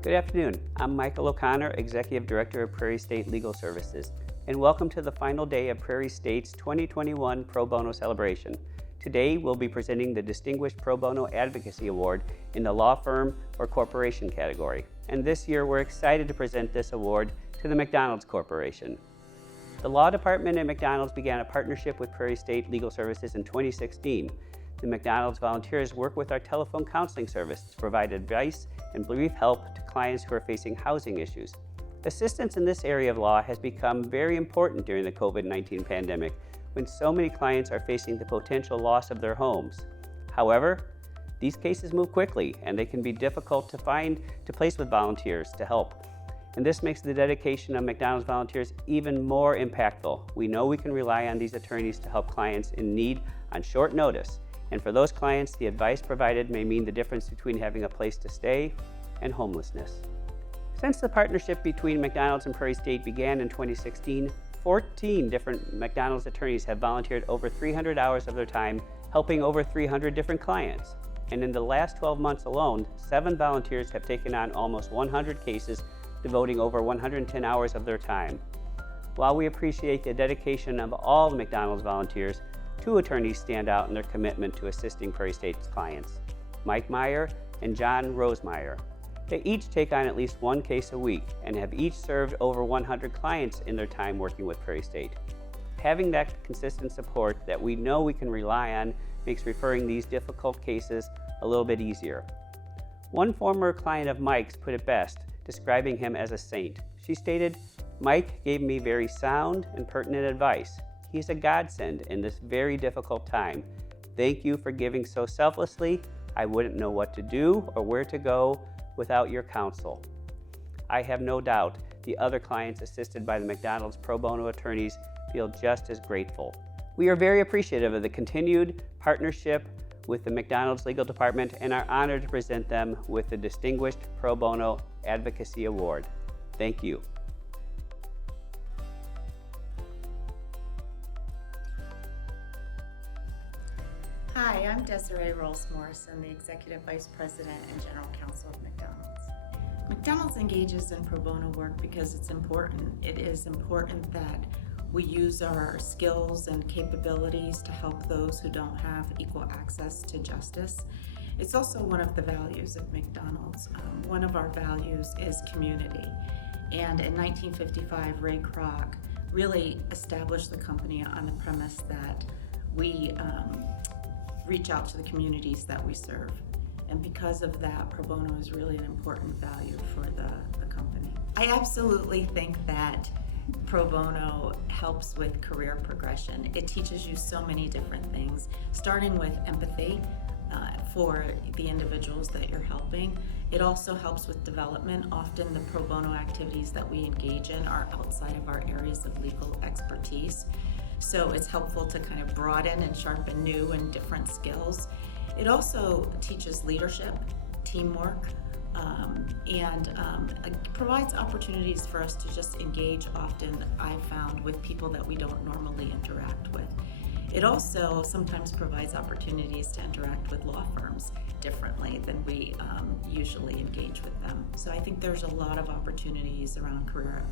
Good afternoon. I'm Michael O'Connor, Executive Director of Prairie State Legal Services, and welcome to the final day of Prairie State's 2021 Pro Bono celebration. Today, we'll be presenting the Distinguished Pro Bono Advocacy Award in the law firm or corporation category. And this year, we're excited to present this award to the McDonald's Corporation. The Law Department at McDonald's began a partnership with Prairie State Legal Services in 2016. The McDonald's volunteers work with our telephone counseling service to provide advice and brief help to clients who are facing housing issues. Assistance in this area of law has become very important during the COVID-19 pandemic, when so many clients are facing the potential loss of their homes. However, these cases move quickly and they can be difficult to place with volunteers to help. And this makes the dedication of McDonald's volunteers even more impactful. We know we can rely on these attorneys to help clients in need on short notice. And for those clients, the advice provided may mean the difference between having a place to stay and homelessness. Since the partnership between McDonald's and Prairie State began in 2016, 14 different McDonald's attorneys have volunteered over 300 hours of their time, helping over 300 different clients. And in the last 12 months alone, 7 volunteers have taken on almost 100 cases, devoting over 110 hours of their time. While we appreciate the dedication of all the McDonald's volunteers, 2 attorneys stand out in their commitment to assisting Prairie State's clients, Mike Meyer and John Rosemeyer. They each take on at least 1 case a week and have each served over 100 clients in their time working with Prairie State. Having that consistent support that we know we can rely on makes referring these difficult cases a little bit easier. One former client of Mike's put it best, describing him as a saint. She stated, "Mike gave me very sound and pertinent advice. He's a godsend in this very difficult time. Thank you for giving so selflessly. I wouldn't know what to do or where to go without your counsel." I have no doubt the other clients assisted by the McDonald's pro bono attorneys feel just as grateful. We are very appreciative of the continued partnership with the McDonald's Legal Department and are honored to present them with the Distinguished Pro Bono Advocacy Award. Thank you. Hi, I'm Desiree Ralls-Morrison, the Executive Vice President and General Counsel of McDonald's. McDonald's engages in pro bono work because it's important. It is important that we use our skills and capabilities to help those who don't have equal access to justice. It's also one of the values of McDonald's. One of our values is community. And in 1955, Ray Kroc really established the company on the premise that we reach out to the communities that we serve. And because of that, pro bono is really an important value for the company. I absolutely think that pro bono helps with career progression. It teaches you so many different things, starting with empathy for the individuals that you're helping. It also helps with development. Often the pro bono activities that we engage in are outside of our areas of legal expertise. So it's helpful to kind of broaden and sharpen new and different skills. It also teaches leadership, teamwork, and provides opportunities for us to just engage often, I've found, with people that we don't normally interact with. It also sometimes provides opportunities to interact with law firms differently than we usually engage with them. So I think there's a lot of opportunities around career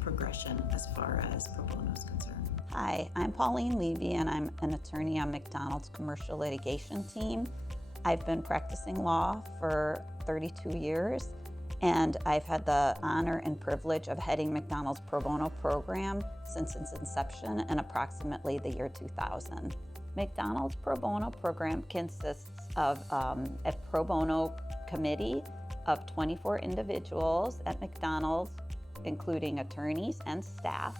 progression as far as pro bono is concerned. Hi, I'm Pauline Levy and I'm an attorney on McDonald's commercial litigation team. I've been practicing law for 32 years and I've had the honor and privilege of heading McDonald's pro bono program since its inception in approximately the year 2000. McDonald's pro bono program consists of a pro bono committee of 24 individuals at McDonald's, including attorneys and staff.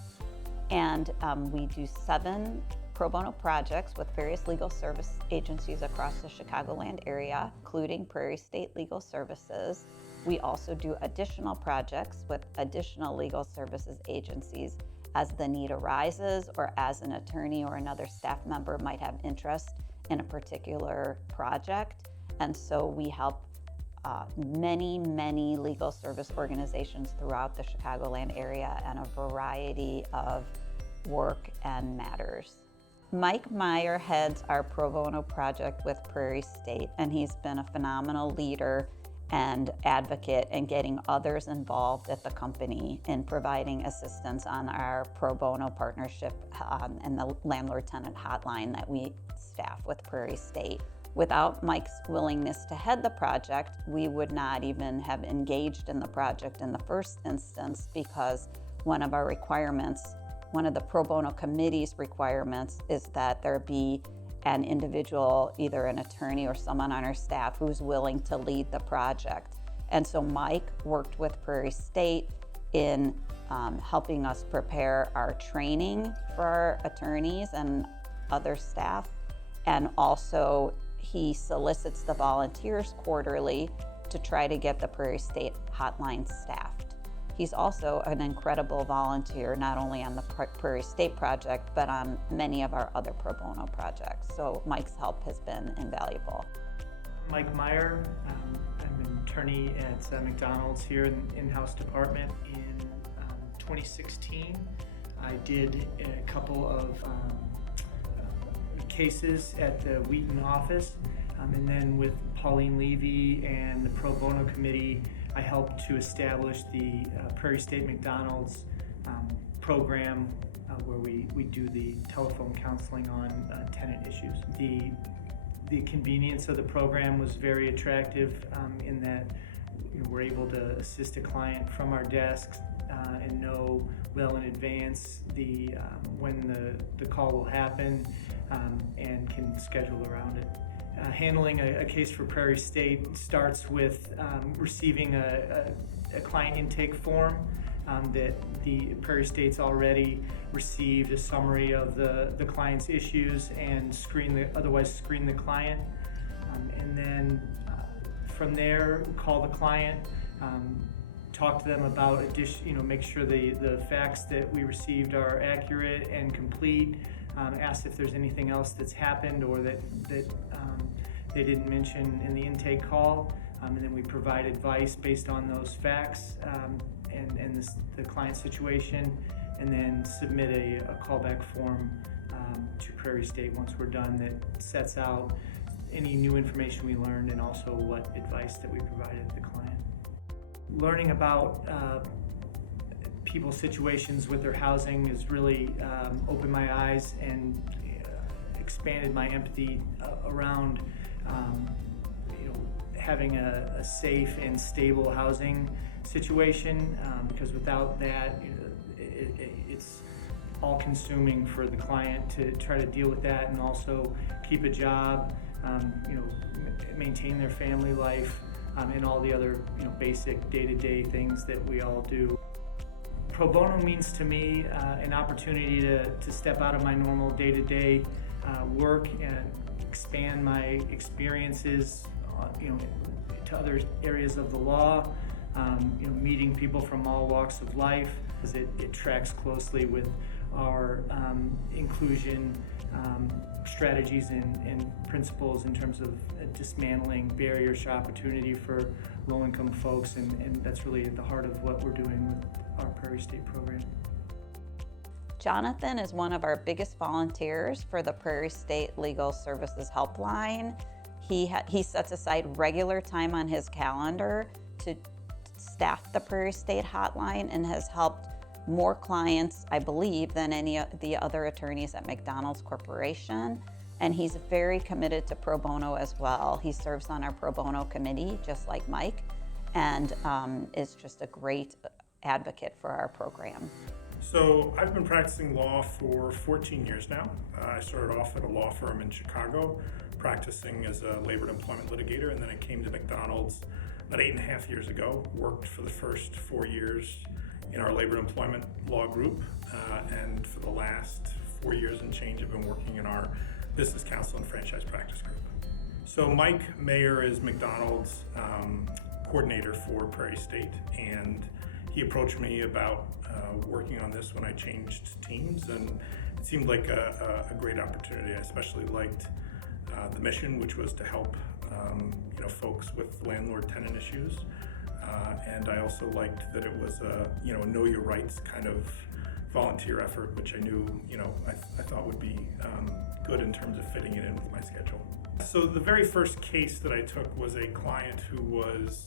And we do 7 pro bono projects with various legal service agencies across the Chicagoland area, including Prairie State Legal Services. We also do additional projects with additional legal services agencies as the need arises or as an attorney or another staff member might have interest in a particular project. And so we help many legal service organizations throughout the Chicagoland area and a variety of work and matters. Mike Meyer heads our pro bono project with Prairie State, and he's been a phenomenal leader and advocate and getting others involved at the company in providing assistance on our pro bono partnership and the landlord-tenant hotline that we staff with Prairie State. Without Mike's willingness to head the project, we would not even have engaged in the project in the first instance, because one of our requirements, one of the pro bono committee's requirements, is that there be an individual, either an attorney or someone on our staff, who's willing to lead the project. And so Mike worked with Prairie State in helping us prepare our training for our attorneys and other staff, and also he solicits the volunteers quarterly to try to get the Prairie State hotline staffed. He's also an incredible volunteer, not only on the Prairie State project, but on many of our other pro bono projects. So Mike's help has been invaluable. Mike Meyer, I'm an attorney at McDonald's here in the in-house department. In 2016, I did a couple of cases at the Wheaton office, and then with Pauline Levy and the pro bono committee, I helped to establish the Prairie State McDonald's program where we do the telephone counseling on tenant issues. The convenience of the program was very attractive in that we're able to assist a client from our desks and know well in advance when the call will happen and can schedule around it. Handling a case for Prairie State starts with receiving a client intake form that the Prairie State's already received a summary of the client's issues and otherwise screen the client. And then from there, call the client, talk to them about make sure the facts that we received are accurate and complete. Ask if there's anything else that's happened or that they didn't mention in the intake call, and then we provide advice based on those facts and the client situation, and then submit a callback form to Prairie State once we're done that sets out any new information we learned and also what advice that we provided the client. Learning about people's situations with their housing has really opened my eyes and expanded my empathy around having a safe and stable housing situation, because without that, it's all-consuming for the client to try to deal with that and also keep a job, maintain their family life, and all the other basic day-to-day things that we all do. Pro bono means to me an opportunity to step out of my normal day-to-day work and expand my experiences to other areas of the law, meeting people from all walks of life, as it tracks closely with our inclusion strategies and principles in terms of dismantling barriers to opportunity for low-income folks, and that's really at the heart of what we're doing with our Prairie State program. Jonathan is one of our biggest volunteers for the Prairie State Legal Services Helpline. He sets aside regular time on his calendar to staff the Prairie State hotline and has helped more clients, I believe, than any of the other attorneys at McDonald's Corporation. And he's very committed to pro bono as well. He serves on our pro bono committee, just like Mike, and is just a great advocate for our program. So I've been practicing law for 14 years now. I started off at a law firm in Chicago, practicing as a labor and employment litigator, and then I came to McDonald's about 8.5 years ago, worked for the first 4 years in our labor and employment law group, and for the last 4 years and change I've been working in our business counsel and franchise practice group. So Mike Meyer is McDonald's coordinator for Prairie State, and he approached me about working on this when I changed teams, and it seemed like a great opportunity. I especially liked the mission, which was to help folks with landlord-tenant issues, and I also liked that it was a know your rights kind of volunteer effort, which I knew I thought would be good in terms of fitting it in with my schedule. So the very first case that I took was a client who was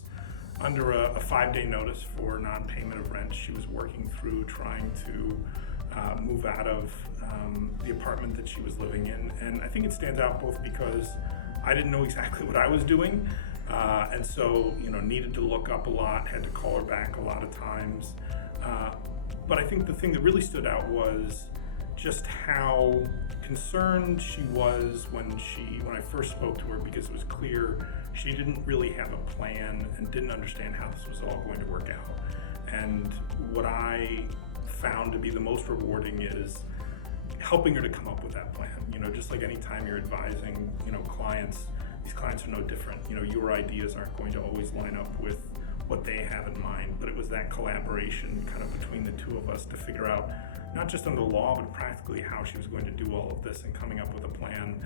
under a 5-day notice for non-payment of rent. She was working through trying to move out of the apartment that she was living in. And I think it stands out both because I didn't know exactly what I was doing, and so, needed to look up a lot, had to call her back a lot of times. But I think the thing that really stood out was just how concerned she was when I first spoke to her, because it was clear she didn't really have a plan and didn't understand how this was all going to work out. And what I found to be the most rewarding is helping her to come up with that plan. Just like any time you're advising, clients, these clients are no different. Your ideas aren't going to always line up with what they have in mind, but it was that collaboration kind of between the two of us to figure out, not just under law, but practically how she was going to do all of this, and coming up with a plan,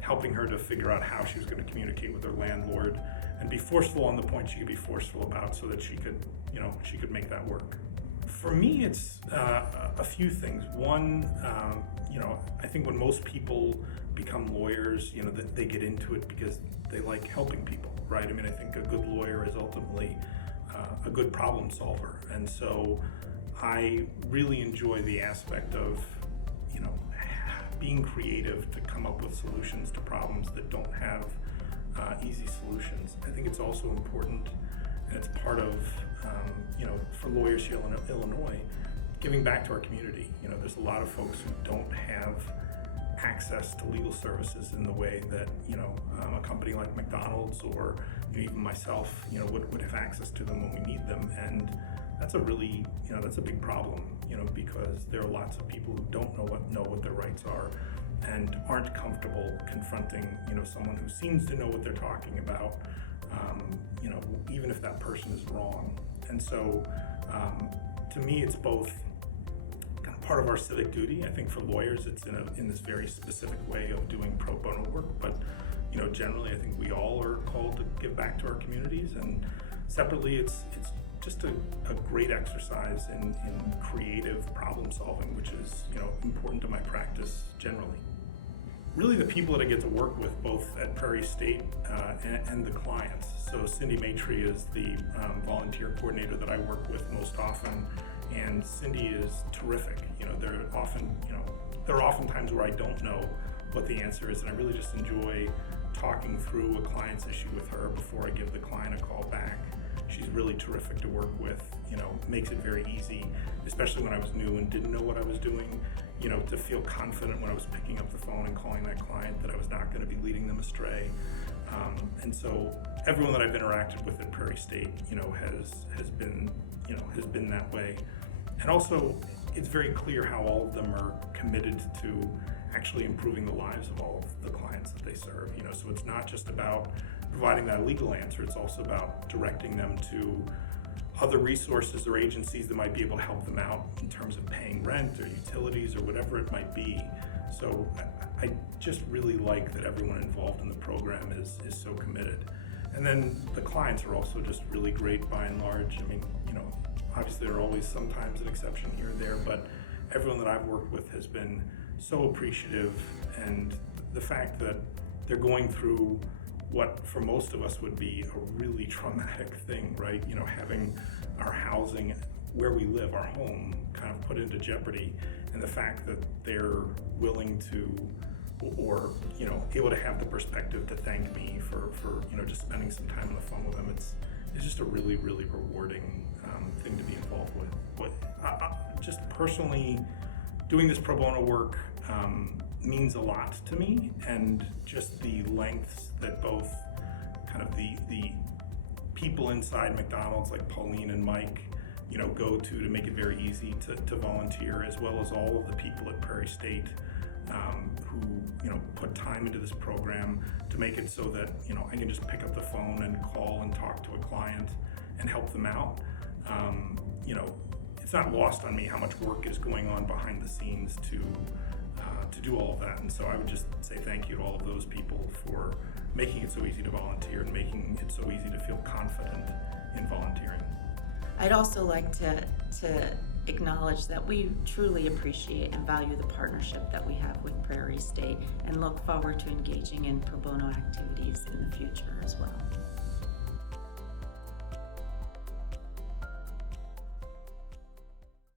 helping her to figure out how she was going to communicate with her landlord and be forceful on the point she could be forceful about, so that she could make that work. For me, it's a few things. One, I think when most people become lawyers, that they get into it because they like helping people, right? I think a good lawyer is ultimately a good problem solver. And so I really enjoy the aspect of, being creative to come up with solutions to problems that don't have easy solutions. I think it's also important, and it's part of, for lawyers here in Illinois, giving back to our community. There's a lot of folks who don't have access to legal services in the way that, a company like McDonald's or even myself, would have access to them when we need them. And that's a really, that's a big problem, because there are lots of people who don't know what their rights are and aren't comfortable confronting, someone who seems to know what they're talking about, even if that person is wrong. And so, to me, it's both kind of part of our civic duty. I think for lawyers, it's in this very specific way of doing pro bono work, but generally, I think we all are called to give back to our communities. And separately, it's just a great exercise in creative problem solving, which is important to my practice generally. Really, the people that I get to work with, both at Prairie State and the clients. So Cindy Maitrey is the volunteer coordinator that I work with most often, and Cindy is terrific. There are often times where I don't know what the answer is, and I really just enjoy talking through a client's issue with her before I give the client a call back. She's really terrific to work with, makes it very easy, especially when I was new and didn't know what I was doing, to feel confident when I was picking up the phone and calling that client that I was not going to be leading them astray. And so everyone that I've interacted with at Prairie State, has been that way. And also, it's very clear how all of them are committed to actually improving the lives of all of the clients that they serve. So it's not just about providing that legal answer, it's also about directing them to other resources or agencies that might be able to help them out in terms of paying rent or utilities or whatever it might be. So I just really like that everyone involved in the program is so committed. And then the clients are also just really great by and large. Obviously there are always sometimes an exception here or there, but everyone that I've worked with has been so appreciative, and the fact that they're going through what for most of us would be a really traumatic thing, right? Having our housing where we live, our home, kind of put into jeopardy, and the fact that they're willing to, or able to have the perspective to thank me for just spending some time on the phone with them. It's just a really, really rewarding thing to be involved with. But just personally, doing this pro bono work means a lot to me, and just the lengths that both kind of the people inside McDonald's, like Pauline and Mike, go to make it very easy to volunteer, as well as all of the people at Prairie State who put time into this program to make it so that I can just pick up the phone and call and talk to a client and help them out. It's not lost on me how much work is going on behind the scenes to do all of that. And so I would just say thank you to all of those people for making it so easy to volunteer and making it so easy to feel confident in volunteering. I'd also like to acknowledge that we truly appreciate and value the partnership that we have with Prairie State, and look forward to engaging in pro bono activities in the future as well.